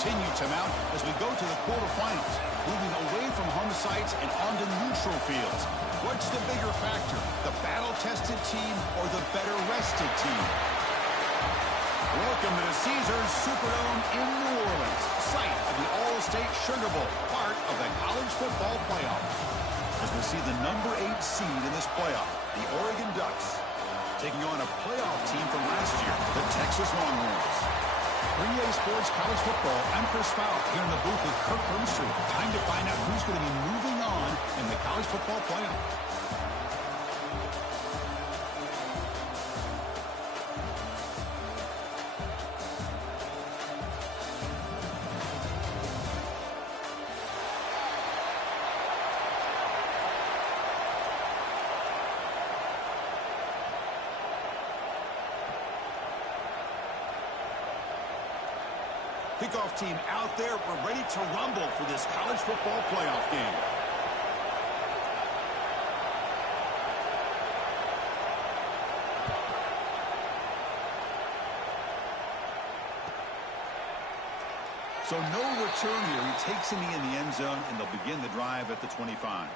continue to mount as we go to the quarterfinals, moving away from home sites and onto neutral fields. What's the bigger factor, the battle-tested team or the better-rested team? Welcome to the Caesars Superdome in New Orleans, site of the All-State Sugar Bowl, part of the college football playoff. As we see the number 8 seed in this playoff, the Oregon Ducks, taking on a playoff team from last year, the Texas Longhorns. 3A Sports College Football, I'm Chris Fowler here in the booth with Kirk Hermstreet. Time to find out who's going to be moving on in the college football playoff. Kickoff team out there. We're ready to rumble for this college football playoff game. So no return here. He takes it in the end zone, and they'll begin the drive at the 25.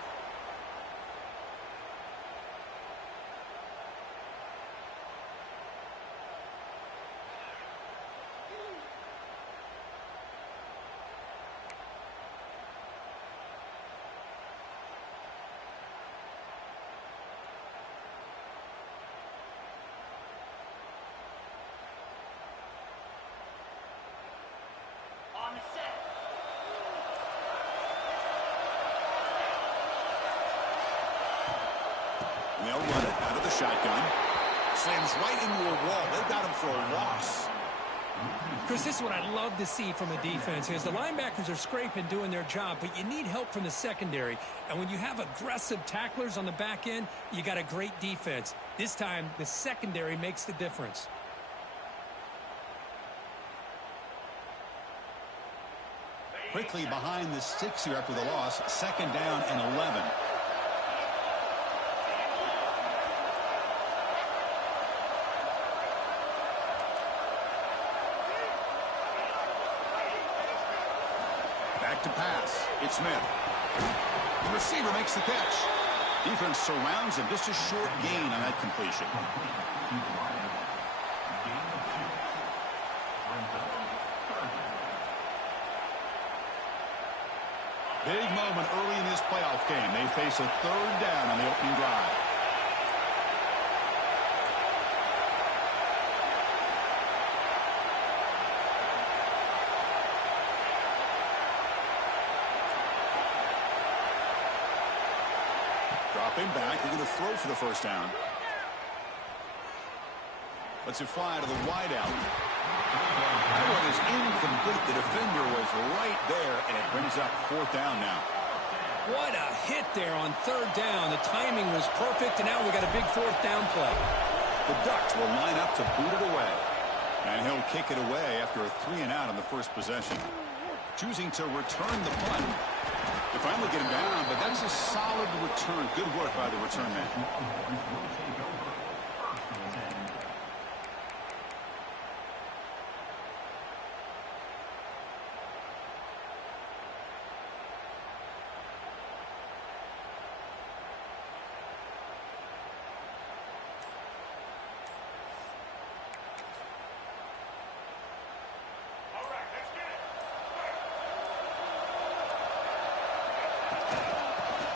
They'll run it out of the shotgun. Slams right into a wall. They've got him for a loss. Chris, this is what I love to see from a defense. Is the linebackers are scraping, doing their job, but you need help from the secondary. And when you have aggressive tacklers on the back end, you got a great defense. This time, the secondary makes the difference. Quickly behind the sticks here after the loss. 2nd down and 11. Back to pass. It's Smith. The receiver makes the catch. Defense surrounds him. Just a short gain on that completion. Big moment early in this playoff game. They face a 3rd down on the opening drive. Dropping back, they're going to throw for the 1st down. Lets it fly to the wideout. That one is incomplete. The defender was right there, and it brings up 4th down now. What a hit there on 3rd down. The timing was perfect, and now we got a big 4th down play. The Ducks will line up to boot it away. And he'll kick it away after a 3-and-out on the first possession. Choosing to return the punt. They finally get him down, but that's a solid return. Good work by the return man.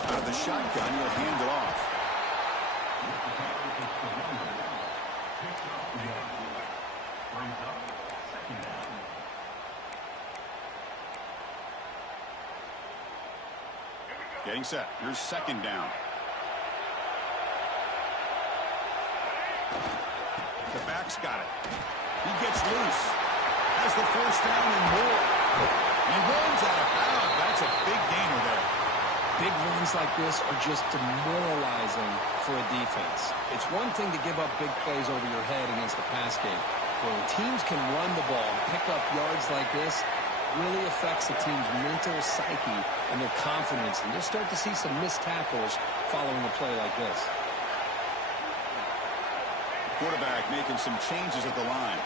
Out of the shotgun, he'll hand it off. Getting set. Here's 2nd down. The back's got it. He gets loose. Has the 1st down and more. He runs out of bounds. That's a big gainer there. Big runs like this are just demoralizing for a defense. It's one thing to give up big plays over your head against the pass game. But when teams can run the ball and pick up yards like this, really affects the team's mental psyche and their confidence. And you'll start to see some missed tackles following a play like this. Quarterback making some changes at the line.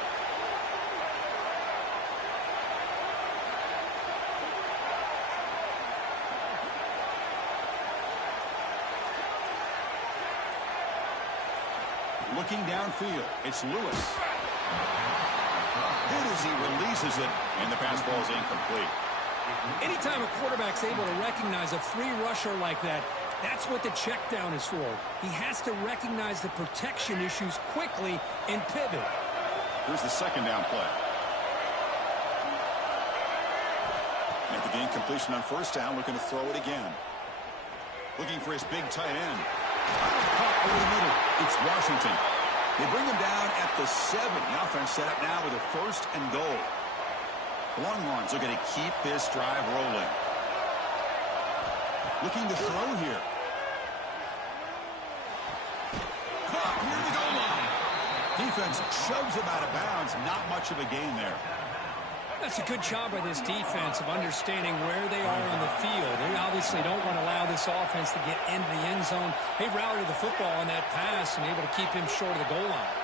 Looking downfield, it's Lewis. Hit as he releases it, and the pass falls incomplete. Anytime a quarterback's able to recognize a free rusher like that, that's what the check down is for. He has to recognize the protection issues quickly and pivot. Here's the second down play. At the gain completion on first down, looking to throw it again. Looking for his big tight end. Caught over the middle. It's Washington. They bring him down at the 7. The offense set up now with a 1st and goal. The Longhorns looking to keep this drive rolling. Looking to throw here. Caught near the goal line. Defense shoves him out of bounds. Not much of a gain there. That's a good job by this defense of understanding where they are on the field. They obviously don't want to allow this offense to get into the end zone. They routed the football on that pass and able to keep him short of the goal line.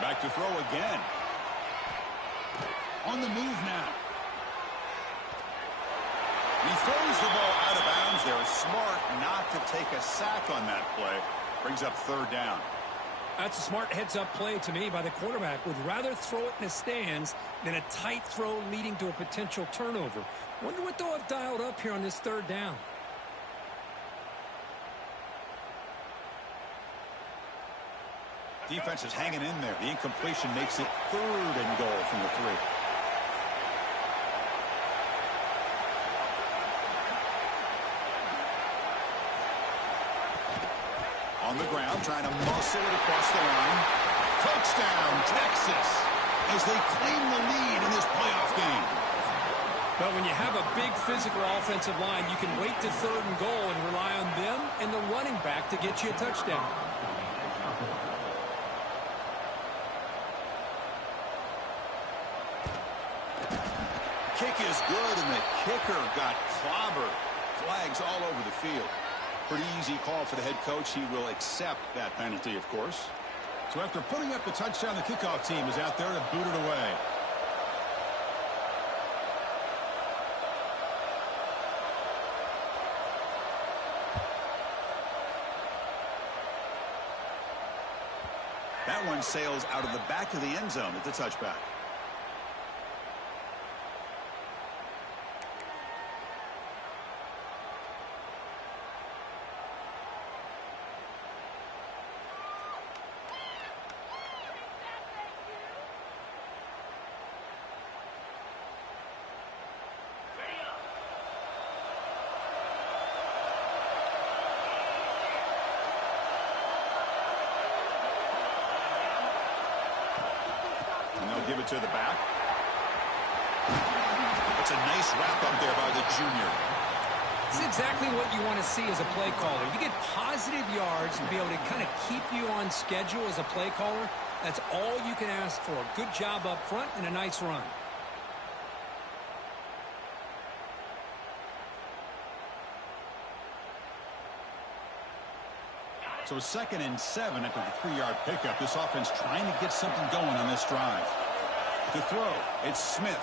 Back to throw again. On the move now. He throws the ball out of bounds. They're smart not to take a sack on that play. Brings up 3rd down. That's a smart heads-up play to me by the quarterback. Would rather throw it in the stands than a tight throw leading to a potential turnover. Wonder what they'll have dialed up here on this 3rd down. Defense is hanging in there. The incompletion makes it 3rd and goal from the 3. On the ground, trying to muscle it across the line. Touchdown, Texas, as they claim the lead in this playoff game. But when you have a big physical offensive line, you can wait to 3rd and goal and rely on them and the running back to get you a touchdown. Kick is good, and the kicker got clobbered. Flags all over the field. Pretty easy call for the head coach. He will accept that penalty, of course. So after putting up the touchdown, the kickoff team is out there to boot it away. That one sails out of the back of the end zone at the touchback. Give it to the back. It's a nice wrap up there by the junior. It's exactly what you want to see as a play caller. You get positive yards to be able to kind of keep you on schedule as a play caller. That's all you can ask for. Good job up front and a nice run. So 2nd and 7 after the 3-yard pickup. This offense trying to get something going on this drive. To throw, it's Smith.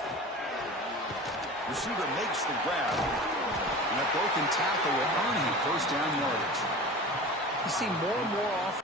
Receiver makes the grab. And a broken tackle will earn him 1st down yardage. You see more and more often.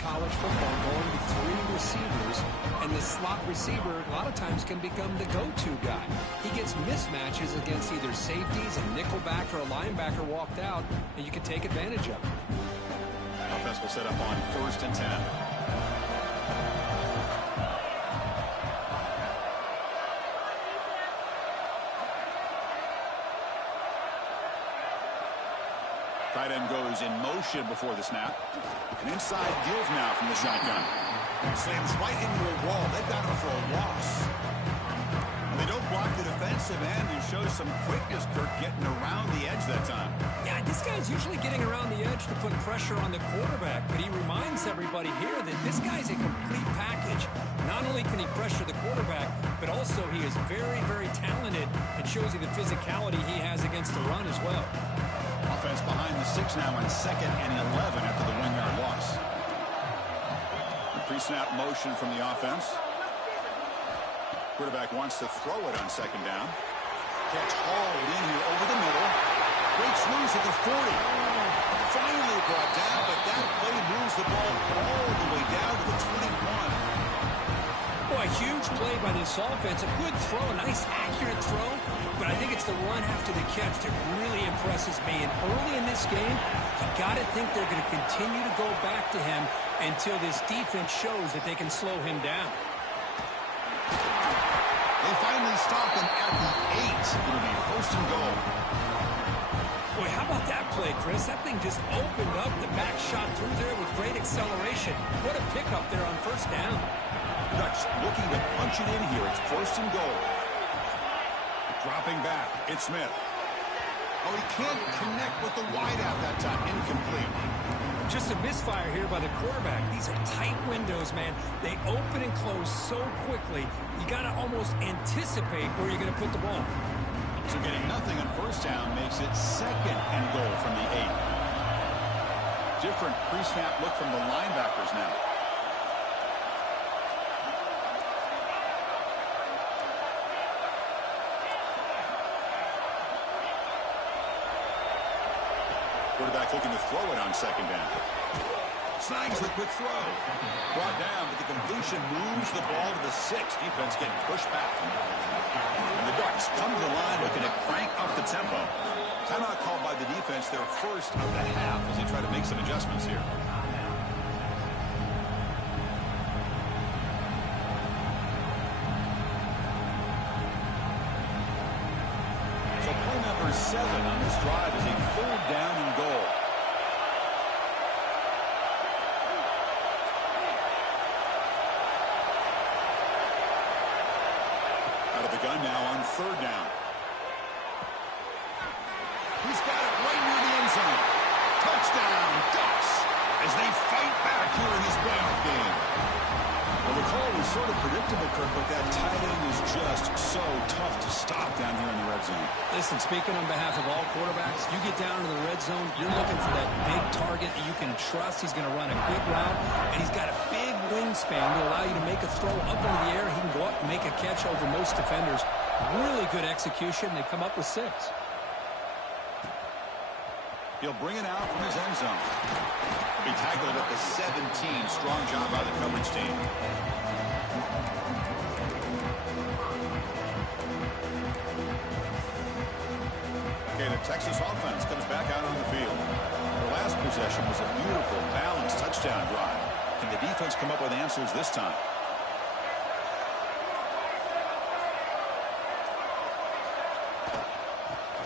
College football going to 3 receivers, and the slot receiver a lot of times can become the go-to guy. He gets mismatches against either safeties, a nickelback, or a linebacker walked out, and you can take advantage of it. Offense will set up on 1st and 10. Tight end goes in motion before the snap. An inside give now from the shotgun. Slams right into a wall. They've got him for a loss. They don't block the defensive end and show some quickness, Kirk, getting around the edge that time. Yeah, this guy's usually getting around the edge to put pressure on the quarterback, but he reminds everybody here that this guy's a complete package. Not only can he pressure the quarterback, but also he is very, very talented and shows you the physicality he has against the run as well. Offense behind the 6 now on 2nd and 11 after the 1-yard loss. Pre-snap motion from the offense. Quarterback wants to throw it on 2nd down. Catch hauled in here over the middle. Breaks loose at the 40. Finally brought down, but that play moves the ball all the way down to the 21. Boy, a huge play by this offense. A good throw, a nice accurate throw. But I think it's the run after the catch that really impresses me. And early in this game, you got to think they're going to continue to go back to him until this defense shows that they can slow him down. They finally stop him at the 8. It'll be 1st and goal. Boy, how about that play, Chris? That thing just opened up. The back shot through there with great acceleration. What a pickup there on 1st down. Ducks looking to punch it in here. It's 1st and goal. Dropping back, it's Smith. Oh, he can't connect with the wideout that time. Incomplete. Just a misfire here by the quarterback. These are tight windows, man. They open and close so quickly. You got to almost anticipate where you're going to put the ball. So getting nothing on 1st down makes it 2nd and goal from the 8. Different pre-snap look from the linebackers now. Quarterback looking to throw it on 2nd down. Snags the quick throw. Brought down, but the completion moves the ball to the 6. Defense getting pushed back. And the Ducks come to the line looking to crank up the tempo. Timeout called by the defense, their 1st of the half as they try to make some adjustments here. So play number 7 on this drive is a 3rd down and goal. Out of the gun now on 3rd down. He's got it right near the end zone. Touchdown, Ducks, as they fight back here in this playoff game. Well, the call was sort of predictable, Kirk, but that tight end is just so tough to stop down here in the red zone. Listen, speaking on behalf of all quarterbacks, you get down to the red zone, you're looking for that big target that you can trust. He's going to run a good route, and he's got a big wingspan to allow you to make a throw up in the air. He can go up and make a catch over most defenders. Really good execution. They come up with 6. He'll bring it out from his end zone. He'll be tackled at the 17. Strong job by the coverage team. Okay, the Texas offense comes back out on the field. The last possession was a beautiful, balanced touchdown drive. Can the defense come up with answers this time?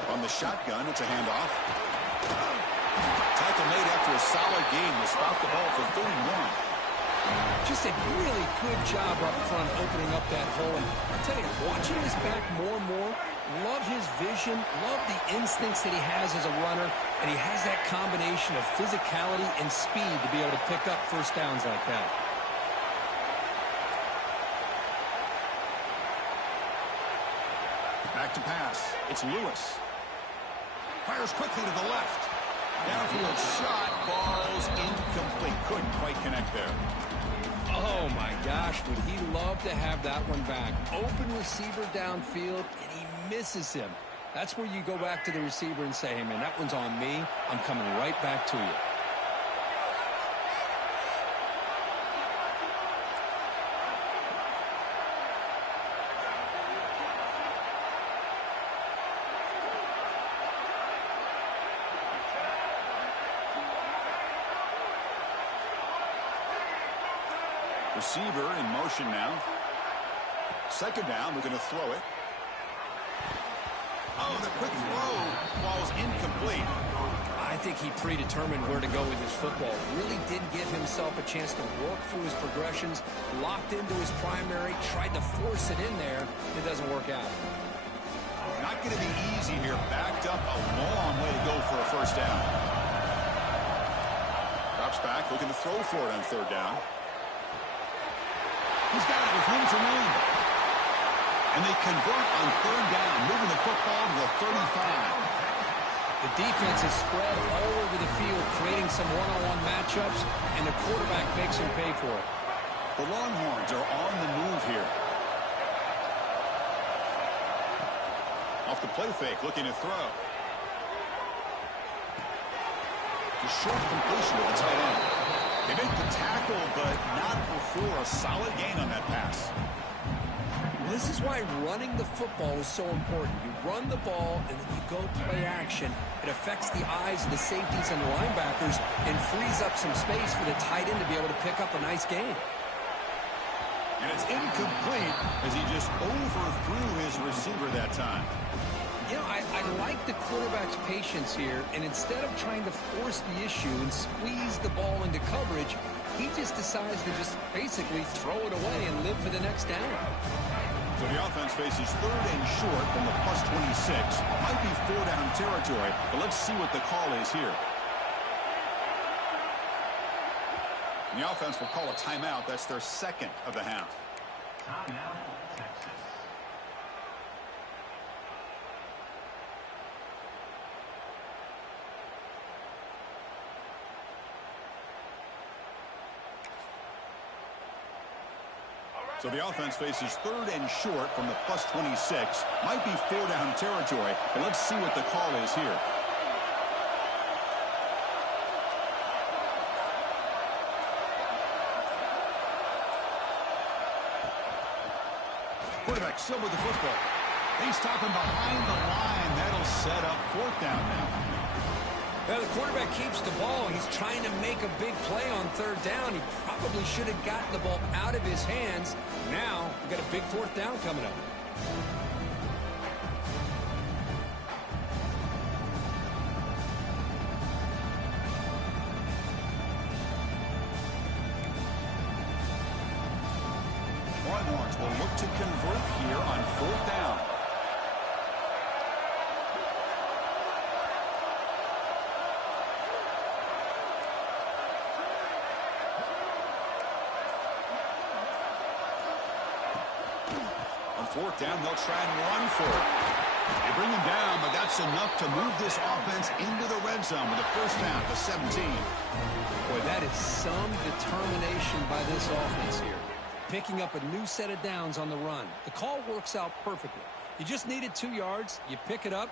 On the shotgun, it's a handoff. Tackle made after a solid game to stop the ball for 31. Just a really good job up front opening up that hole. And I'll tell you, watching this back more and more, love his vision, love the instincts that he has as a runner, and he has that combination of physicality and speed to be able to pick up 1st downs like that. Back to pass. It's Lewis. Fires quickly to the left. Downfield shot falls incomplete. Couldn't quite connect there. Oh, my gosh, would he love to have that one back. Open receiver downfield, and he misses him. That's where you go back to the receiver and say, hey, man, that one's on me. I'm coming right back to you. Receiver in motion now. 2nd down, we're going to throw it. Oh, the quick throw falls incomplete. I think he predetermined where to go with his football. Really did give himself a chance to work through his progressions, locked into his primary, tried to force it in there. It doesn't work out. Not going to be easy here. Backed up a long way to go for a first down. Drops back, looking to throw for it on third down. He's got it with room to run. And they convert on third down, moving the football to the 35. The defense is spread all over the field, creating some one-on-one matchups, and the quarterback makes him pay for it. The Longhorns are on the move here. Off the play fake, looking to throw. The short completion of the tight end. They make the tackle, but not before a solid gain on that pass. This is why running the football is so important. You run the ball, and then you go play action. It affects the eyes of the safeties and the linebackers and frees up some space for the tight end to be able to pick up a nice gain. And it's incomplete as he just overthrew his receiver that time. You know, I like the quarterback's patience here, and instead of trying to force the issue and squeeze the ball into coverage, he just decides to just basically throw it away and live for the next down. So the offense faces third and short from the plus 26. Might be four-down territory, but let's see what the call is here. And the offense will call a timeout. That's their second of the half. Timeout, Texas. So the offense faces third and short from the plus 26. Might be four-down territory, but let's see what the call is here. Quarterback still with the football. They stop him behind the line. That'll set up fourth down now. Well, the quarterback keeps the ball. He's trying to make a big play on third down. He probably should have gotten the ball out of his hands. Now, we've got a big fourth down coming up. Longhorns will look to convert here on fourth down. Fourth down, they'll try and run for it. They bring him down, but that's enough to move this offense into the red zone with a first down to 17. Boy, that is some determination by this offense here. Picking up a new set of downs on the run. The call works out perfectly. You just needed 2 yards. You pick it up.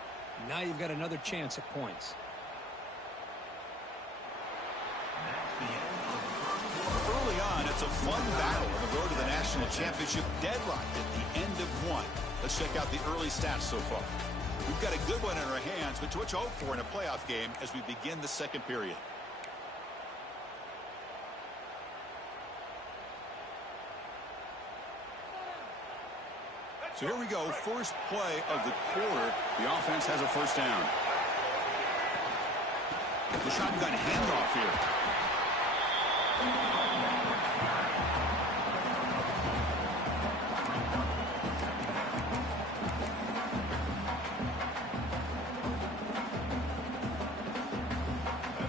Now you've got another chance at points. Early on, it's a fun battle on the road to the national championship, deadlocked at the end of one. Let's check out the early stats so far. We've got a good one in our hands, but what you hope for in a playoff game as we begin the second period. So here we go, first play of the quarter. The offense has a first down. The shotgun handoff here.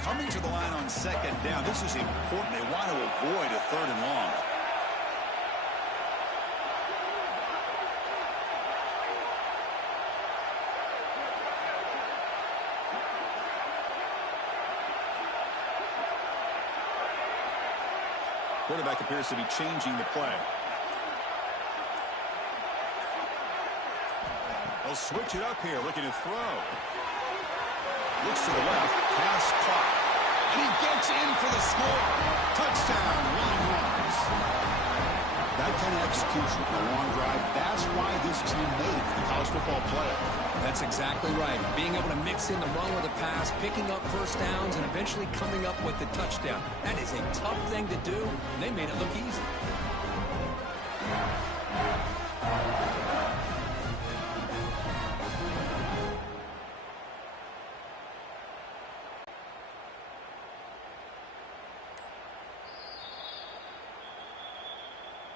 Coming to the line on second down. This is important. They want to avoid a third and long. Quarterback appears to be changing the play. They'll switch it up here, looking to throw. Looks to the left, pass caught. And he gets in for the score. Touchdown, Longhorns. That kind of execution for a long drive, that's why this team made it to the college football playoff. That's exactly right. Being able to mix in the run with a pass, picking up first downs, and eventually coming up with the touchdown. That is a tough thing to do, and they made it look easy.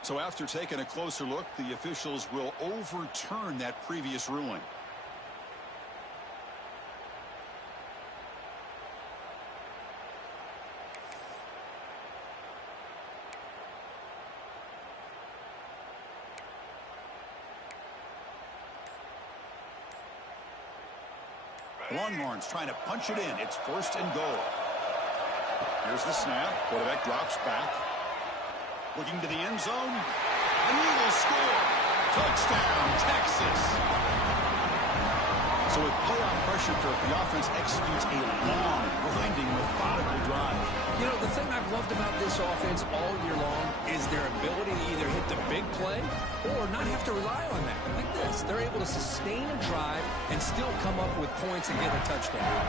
So after taking a closer look, the officials will overturn that previous ruling. Longhorns trying to punch it in. It's 1st and goal. Here's the snap. Quarterback drops back. Looking to the end zone. An Eagles score. Touchdown, Texas. So with playoff pressure, Kirk, the offense executes a long, grinding, methodical drive. You know, the thing I've loved about this offense all year long is their ability to either hit the big play or not have to rely on that. Like this. They're able to sustain a drive and still come up with points and get a touchdown.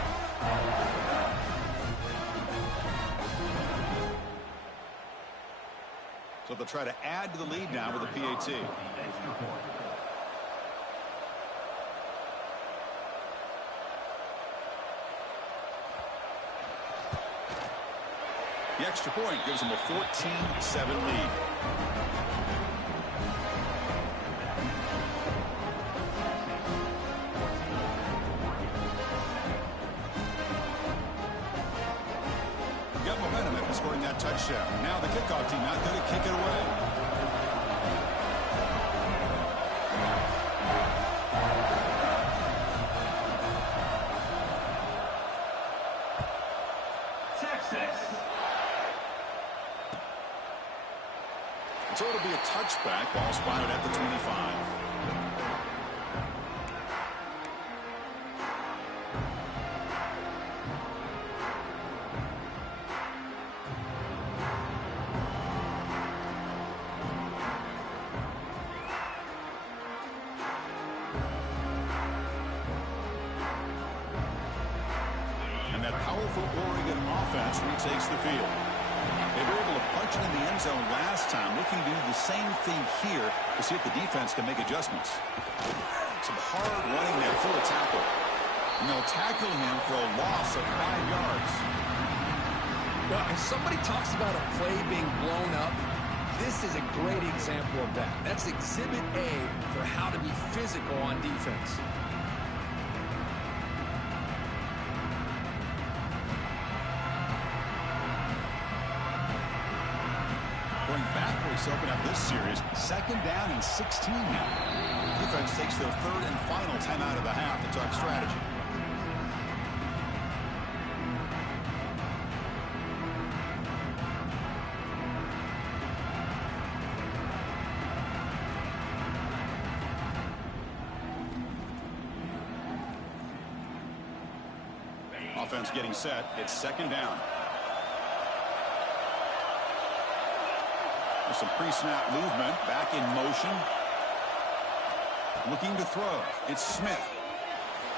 So they'll try to add to the lead now with a PAT. The extra point gives them a 14-7 lead. Got momentum after scoring that touchdown. Now the kickoff team out there to kick it away. So it'll be a touchback. Ball spotted at the 25. And that powerful Oregon offense retakes the field. They were able to punch it in the end zone last time, looking to do the same thing here to see if the defense can make adjustments. Some hard running there for a tackle. And they'll tackle him for a loss of 5 yards. Well, if somebody talks about a play being blown up, this is a great example of that. That's Exhibit A for how to be physical on defense. Going backwards to open up this series. 2nd down and 16 now. Defense takes their 3rd and final timeout of the half to talk strategy. Offense getting set. It's 2nd down. Some pre-snap movement, back in motion. Looking to throw. It's Smith.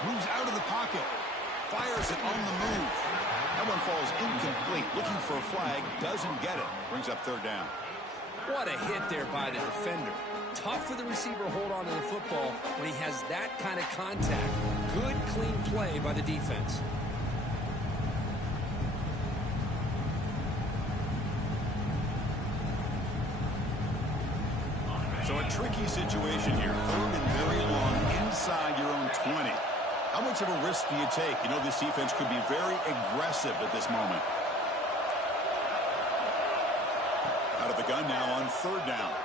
Moves out of the pocket. Fires it on the move. That one falls incomplete. Looking for a flag. Doesn't get it. Brings up 3rd down. What a hit there by the defender. Tough for the receiver to hold on to the football when he has that kind of contact. Good, clean play by the defense. So a tricky situation here. 3rd and very long inside your own 20. How much of a risk do you take? You know this defense could be very aggressive at this moment. Out of the gun now on 3rd down.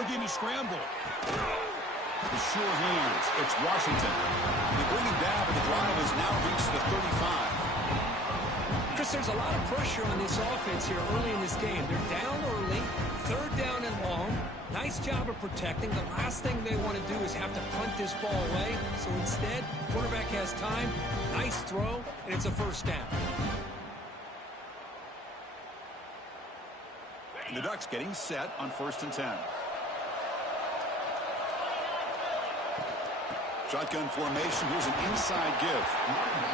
Looking to scramble. The sure hands. It's Washington. They bring him down, but the drive has now reached the 35. Chris, there's a lot of pressure on this offense here early in this game. They're down early, 3rd down and long. Nice job of protecting. The last thing they want to do is have to punt this ball away. So instead, quarterback has time, nice throw, and it's a 1st down. And the Ducks getting set on 1st and 10. Shotgun formation. Here's an inside give.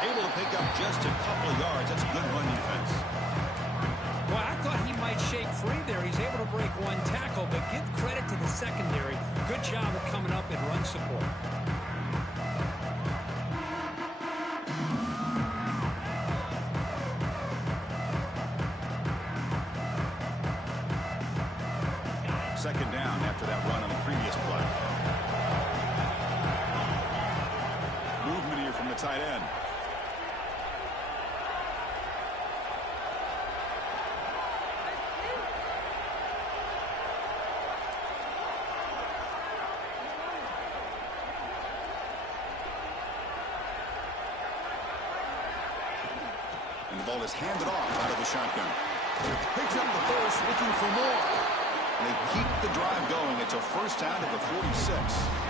Able to pick up just a couple of yards. That's a good run defense. Well, I thought he might shake free there. He's able to break one tackle, but give credit to the secondary. Good job of coming up in run support. second down after that run on the previous play. Movement here from the tight end. And the ball is handed off out of the shotgun. Picks up the first, looking for more. And they keep the drive going. It's a first down at the 46.